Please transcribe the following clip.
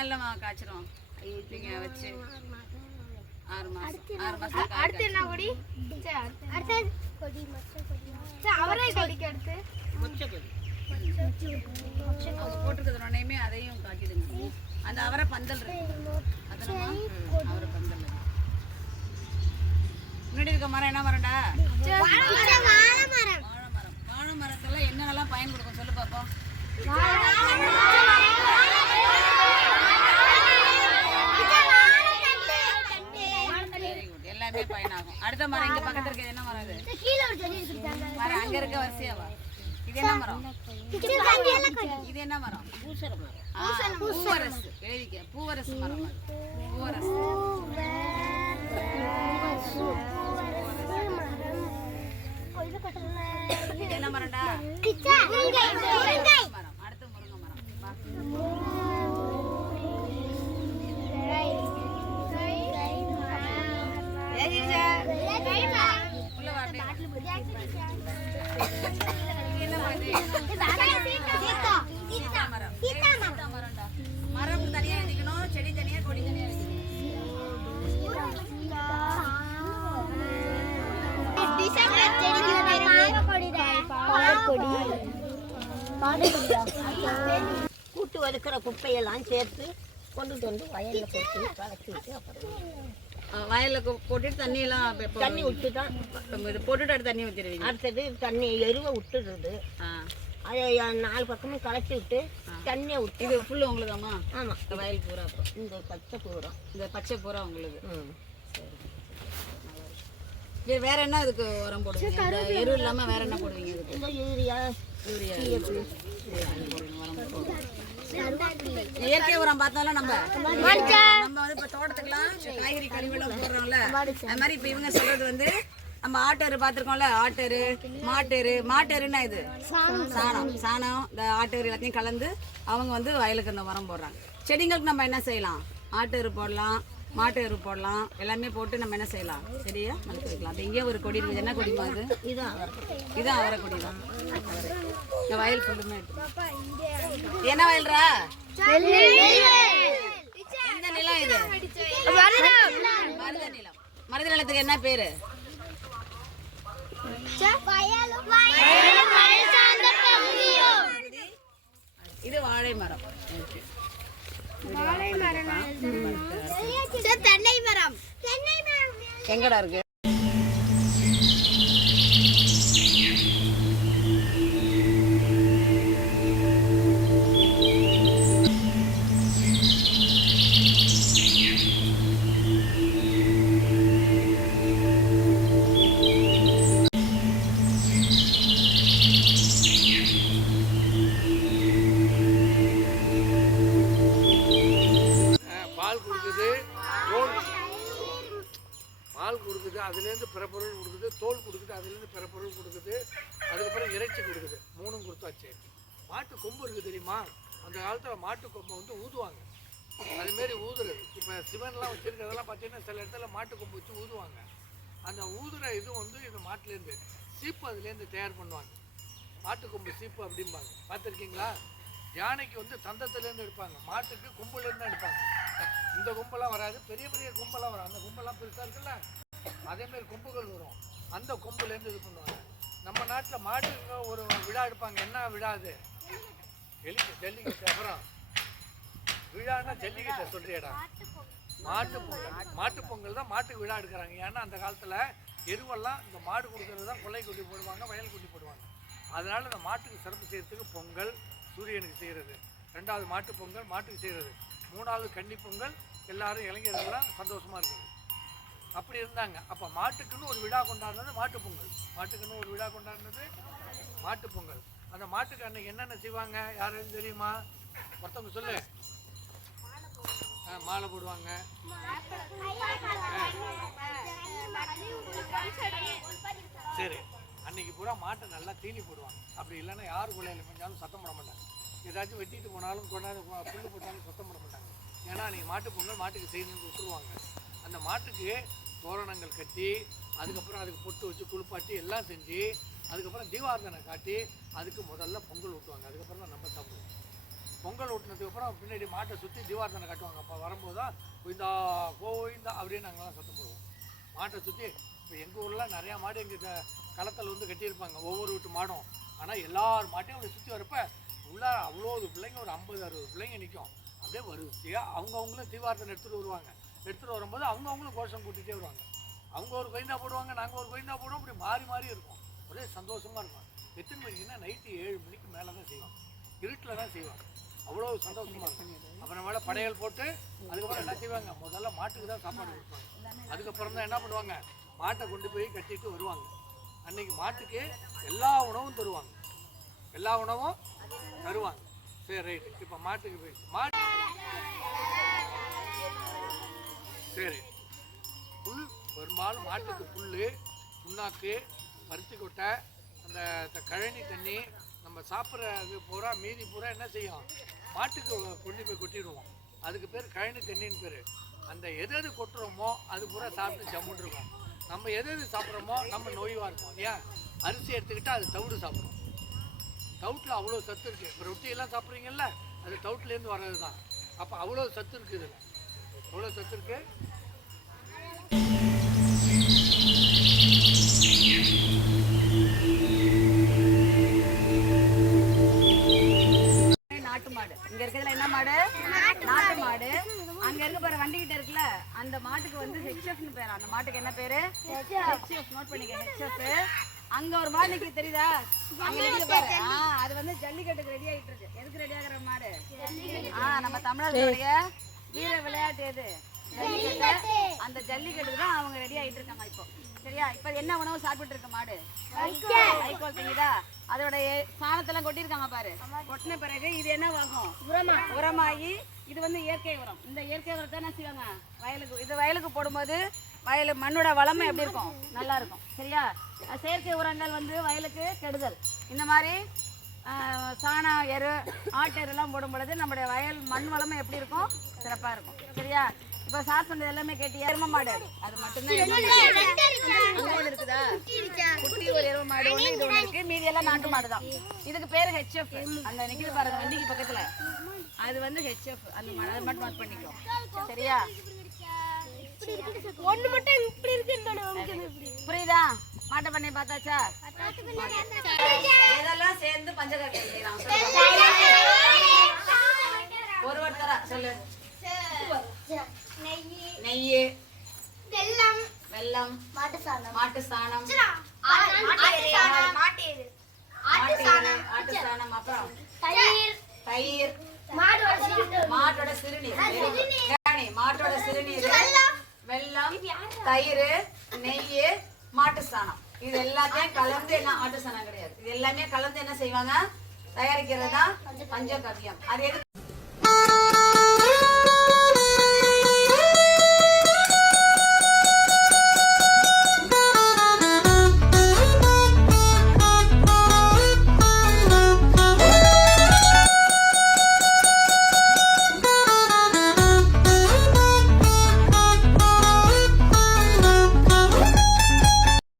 நாள்ல காய்ச்சிரும் நீங்க வச்சு 6 மாசம் அடுத்து என்ன கொடி? அடுத்து கொடி மொச்சை கொடி. அவரே கொடிக்கு அடுத்து மொச்சை கொடி. அவங்க போட்டுருக்கிறதுனோடையுமே அதையும் காட்டிடுங்க. அந்த அவரை பந்தல் இருக்கு அதனமா அவரை பந்தல் முன்னாடி இருக்க மரம் என்ன மரம்டா? வாழை மரம். வாழை மரத்துல என்னென்னலாம் பயன் கொடுக்கும் சொல்லு பாப்போம். எல்லாமே பயனாகும். அடுத்த மரம் இங்க பக்கத்துல இருக்கிறது என்ன மரம்? இது மரம் அங்க இருக்க வரிசையாவா? இது என்ன மரம்? இது என்ன மரம்? பூசர மரம். பூவரசு. எழுதிக்க. பூவரசு மரம். பூவரசு. இது என்ன மரம்டா? மரம். அடுத்து முருங்கை மரம். மரம் தனியா எழுதிக்கணும், செடி தனியா, கொடி தனியா எழுதிக்கணும். கூட்டு வறுக்கிற குப்பையெல்லாம் சேர்த்து கொண்டுட்டு வந்து வயல்ல போட்டு கலக்கிட்டு அப்புறம் வயல்ல போட்டுட்டு தண்ணி விட்டு தான் போட்டுட்டு அடுத்து தண்ணி ஊற்றிடுவீங்க. அடுத்தது தண்ணி எருவை விட்டுடுறது. அதை 4 பக்கமும் கலக்கி விட்டு தண்ணியை விட்டு. இது ஃபுல்லு உங்களுதாம்மா? ஆமாம். இந்த வயல் பூரா இந்த பச்சை பூரா. இந்த பச்சை பூரா உங்களுக்கு. சரி, வேற என்ன இதுக்கு உரம் போடுவீங்க? இந்த எரு இல்லாம வேற என்ன போடுவீங்க இதுக்கு? இந்த யூரியா இயற்கை உரம் பார்த்தாலும் நம்ம வந்து இப்ப தோட்டத்துக்குலாம் காய்கறி கழிவுலாம் போடுறோம்ல, அது மாதிரி இப்ப இவங்க சொல்றது வந்து நம்ம ஆட்டெரு பார்த்துருக்கோம்ல, ஆட்டெரு மாட்டெருன்னா இது சாணம் இந்த ஆட்டெரு எல்லாத்தையும் கலந்து அவங்க வந்து வயலுக்கு இந்த உரம் போடுறாங்க. செடிங்களுக்கு நம்ம என்ன செய்யலாம்? ஆட்டெரு போடலாம், மாட்டு எரு போடலாம், எல்லாமே போட்டு நம்ம என்ன செய்யலாம்? சரியா மனசு வைக்கலாம். அது எங்கேயோ ஒரு கொடி இருக்குது. என்ன கொடிமா அது? இதான் அவரை கொடி தான். இந்த வயல் ஃபுல்லுமே என்ன வயல்ரா? எந்த நிலம் இது? மருத நிலம். மருத நிலத்துக்கு என்ன பேரு? இது வாழை மரம். தென்னை மரம் எங்கடா இருக்கு? அதுலேருந்து பிறப்பொருள் கொடுக்குது, தோல் கொடுக்குது, அதுலேருந்து பிறப்பொருள் கொடுக்குது, அதுக்கப்புறம் இறைச்சி கொடுக்குது. 3ம் கொடுத்தாச்சு. மாட்டு கொம்பு இருக்குது தெரியுமா? அந்த காலத்தில் மாட்டு கொம்பை வந்து ஊதுவாங்க. அதுமாரி ஊதுறது. இப்போ சிவன்லாம் வச்சுருக்கிறதெல்லாம் பார்த்தீங்கன்னா சில இடத்துல மாட்டு கொம்பு வச்சு ஊதுவாங்க. அந்த ஊதுற இது வந்து இந்த மாட்டுலேருந்து சீப்பு அதுலேருந்து தயார் பண்ணுவாங்க. மாட்டு கொம்பு சீப்பு அப்படிம்பாங்க. பார்த்துருக்கீங்களா? யானைக்கு வந்து தந்தத்துலேருந்து எடுப்பாங்க, மாட்டுக்கு கொம்புலேருந்து தான் எடுப்பாங்க. இந்த கொம்பெல்லாம் வராது, பெரிய பெரிய கொம்பெல்லாம் வரும். அந்த கொம்பெல்லாம் பெருசாக இருக்குல்ல, அதேமாரி கொம்புகள் வரும். அந்த கொம்புலேருந்து இது பண்ணுவாங்க. நம்ம நாட்டில் மாட்டுக்கு ஒரு விழா எடுப்பாங்க. என்ன விழா அது? ஜல்லிக்கட்டு. அப்புறம் விழான்னா ஜல்லிக்கட்டை சொல்றியடா? மாட்டு பொங்கல் தான் மாட்டுக்கு விழா எடுக்கிறாங்க. ஏன்னா அந்த காலத்தில் எருவெல்லாம் இந்த மாடு கொடுக்கறது தான் கொள்ளை குட்டி போடுவாங்க, வயல் குட்டி போடுவாங்க. அதனால் இந்த மாட்டுக்கு சிறப்பு செய்யறதுக்கு பொங்கல் சூரியனுக்கு செய்கிறது, 2வது மாட்டு பொங்கல் மாட்டுக்கு செய்கிறது, 3வது கன்னி பொங்கல் எல்லாரும் இளைஞர்கள்லாம் சந்தோஷமாக இருக்குது. அப்படி இருந்தாங்க. அப்போ மாட்டுக்குன்னு ஒரு விழா கொண்டாடுறது மாட்டு பொங்கல். மாட்டுக்குன்னு ஒரு விழா கொண்டாடுறது மாட்டு பொங்கல். அந்த மாட்டுக்கு அன்னைக்கு என்னென்ன செய்வாங்க யாரும் தெரியுமா? ஒருத்தவங்க சொல்லு. மாலை போடுவாங்க. சரி, அன்னைக்கு பூரா மாட்டை நல்லா தீனி போடுவாங்க. அப்படி இல்லைன்னா யார் கொள்ளையில் செஞ்சாலும் சத்தம் போட மாட்டாங்க. ஏதாச்சும் வெட்டிட்டு போனாலும் கொண்டாந்து புல்லு போட்டாலும் சத்தம் போட மாட்டாங்க. ஏன்னா அன்றைக்கி மாட்டு பொங்கல் மாட்டுக்கு செய்யணும்னு விட்டுருவாங்க. அந்த மாட்டுக்கு தோரணங்கள் கட்டி, அதுக்கப்புறம் அதுக்கு பொட்டு வச்சு குளிப்பாட்டி எல்லாம் செஞ்சு, அதுக்கப்புறம் தீபாரதனை காட்டி அதுக்கு முதல்ல பொங்கல் ஊட்டுவாங்க. அதுக்கப்புறம் தான் நம்ம சாப்பிடுவோம். பொங்கல் ஊட்டினதுக்கு அப்புறம் பின்னாடி மாட்டை சுற்றி தீபார்த்தனை கட்டுவாங்க. அப்போ வரும்போது தான் கோயிந்தா கோயிந்தா அப்படின்னு நாங்கள்லாம் சத்தம் போடுவோம். மாட்டை சுற்றி இப்போ எங்கள் ஊரில் நிறையா மாடு எங்கள் களத்தில் வந்து கட்டியிருப்பாங்க, ஒவ்வொரு வீட்டு மாடும். ஆனால் எல்லார் மாட்டையும் அப்படி சுற்றி வரப்போ உள்ளார அவ்வளோ பிள்ளைங்க, ஒரு 50-60 பிள்ளைங்க நிற்கும். அப்படியே வரிசையாக அவங்கவுங்களும் தீபார்த்தனை எடுத்துகிட்டு வருவாங்க. எடுத்துகிட்டு வரும்போது அவங்கவுங்களும் கோஷம் கூட்டிகிட்டே வருவாங்க. அவங்க ஒரு கோயிந்தா போடுவாங்க, நாங்கள் ஒரு கோயிந்தா போடுவோம். அப்படி மாறி மாறி இருக்கும். ஒரே சந்தோஷமாக இருக்கும். எத்தனை மணிக்குன்னா நைட்டு 7 மணிக்கு மேலே தான் செய்வாங்க, இருட்டில் தான் செய்வாங்க. அவ்வளோ சந்தோஷமாக இருக்கும். அப்புறம் மேலே படையல் போட்டு அதுக்கப்புறம் என்ன செய்வாங்க, முதல்ல மாட்டுக்கு தான் சாப்பாடு கொடுப்பாங்க. அதுக்கப்புறம் தான் என்ன பண்ணுவாங்க, மாட்டை கொண்டு போய் கட்டிட்டு வருவாங்க. அன்னைக்கு மாட்டுக்கு எல்லா உணவும் தருவாங்க, எல்லா உணவும் தருவாங்க. சரி ரைட்டு. இப்போ மாட்டுக்கு போய் சரி புல், பெரும்பாலும் மாட்டுக்கு புல், புண்ணாக்கு, பருத்தி கொட்டை, அந்த கழனி தண்ணி, நம்ம சாப்பிட்றது பூரா மீதி பூரா என்ன செய்யும், மாட்டுக்கு கொண்டு போய் கொட்டிடுவோம். அதுக்கு பேர் கழனி தண்ணின்னு பேர். அந்த எது கொட்டுறோமோ அது பூரா சாப்பிட்டு ஜம்முன்னு இருக்கும். நம்ம எது சாப்பிட்றோமோ நம்ம நோய்வாக இருக்கும். ஏன், அரிசி எடுத்துக்கிட்டால் அது தவிடு சாப்பிடும். தவிட்டில் அவ்வளோ சத்து இருக்குது. இப்போ ரொட்டியெல்லாம் சாப்பிட்றீங்கல்ல, அது தவிட்லேருந்து வர்றது தான். அப்போ அவ்வளோ சத்து இருக்குது இதில், அவ்வளோ சத்து இருக்குது. நாட்டு மாடு இங்க இருக்கிறதுல என்ன மாடு, நாட்டு மாடு. அங்க இருக்க பாரு வண்டிகிட்ட இருக்குல்ல, அந்த மாட்டுக்கு வந்து ஹெச்எஃப்னு பேர். அந்த மாட்டுக்கு என்ன பேரு, ஹெச்எஃப். நோட் பண்ணிக்க, ஹெச்எஃப். அங்க ஒரு மாடு நிக்குது தெரியுதா, அங்க நிக்குது பாரு. அது வந்து ஜல்லிக்கட்டுக்கு ரெடி ஆயிட்டு இருக்கு. எதுக்கு ரெடி ஆகுற மாடு, நம்ம தமிழர்களுடைய வீர விளையாட்டு எது, ஜல்லிக்கட்டு. அந்த ஜல்லிக்கட்டுக்கு தான் அவங்க ரெடி ஆயிட்டு இருக்காங்க இப்போ. சரியா, இப்ப என்ன உணவு சாப்பிட்டு இருக்க மாடு, வைக்கோல் திங்குதா. அதோட சாணத்தெல்லாம் கொட்டியிருக்காங்க பாரு. கொட்டின பிறகு இது என்ன ஆகும், உரமாகி இது வந்து இயற்கை உரம். இந்த இயற்கை உரத்தை என்ன செய்வாங்க, வயலுக்கு, இது வயலுக்கு போடும்போது வயலு மண்ணோட வளமை எப்படி இருக்கும், நல்லா இருக்கும். சரியா, செயற்கை உரங்கள் வந்து வயலுக்கு கெடுதல். இந்த மாதிரி சாணம், எரு, ஆட்டு எருலாம் போடும் பொழுது நம்முடைய வயல் மண் வளமை எப்படி இருக்கும், சிறப்பாக இருக்கும். சரியா, இப்போ சார் சொன்னது எல்லாமே கேட்டியா. எரும மாடு அது மட்டும்தான் இருக்குதா, குட்டி ஒரு எரும மாடு ஒன்று, இது ஒன்று இருக்கு. மீதி எல்லாம் நாட்டு மாடு தான். இதுக்கு பேர் ஹெச்எஃப். அந்த நிக்கிது பாருங்க வண்டிக்கு பக்கத்துல, அது வந்து ஹெச்எஃப். அந்த மாடு, அதை மட்டும் நோட் பண்ணிக்கோ. சரியா, ஒண்ணு மட்டும் இப்படி இருக்கு, புரியுதா. மாட்டை பண்ணி பார்த்தாச்சா, இதெல்லாம் சேர்ந்து பஞ்சகர்மம் செய்யலாம். ஒருத்தரா சொல்லு. நெய், வெல்லம், மாட்டு சாணம், ஆட்டு சாணம், அப்புறம் தயிர், மாட்டோட சிறுநீர், மாட்டோட சிறுநீர், வெல்லம், தயிர், நெய், மாட்டு சாணம். இது எல்லாத்தையும் கலந்து, என்ன ஆட்டு சாணம் கிடையாது, இது எல்லாமே கலந்து என்ன செய்வாங்க, தயாரிக்கிறது தான் பஞ்சகவ்யம். அது எது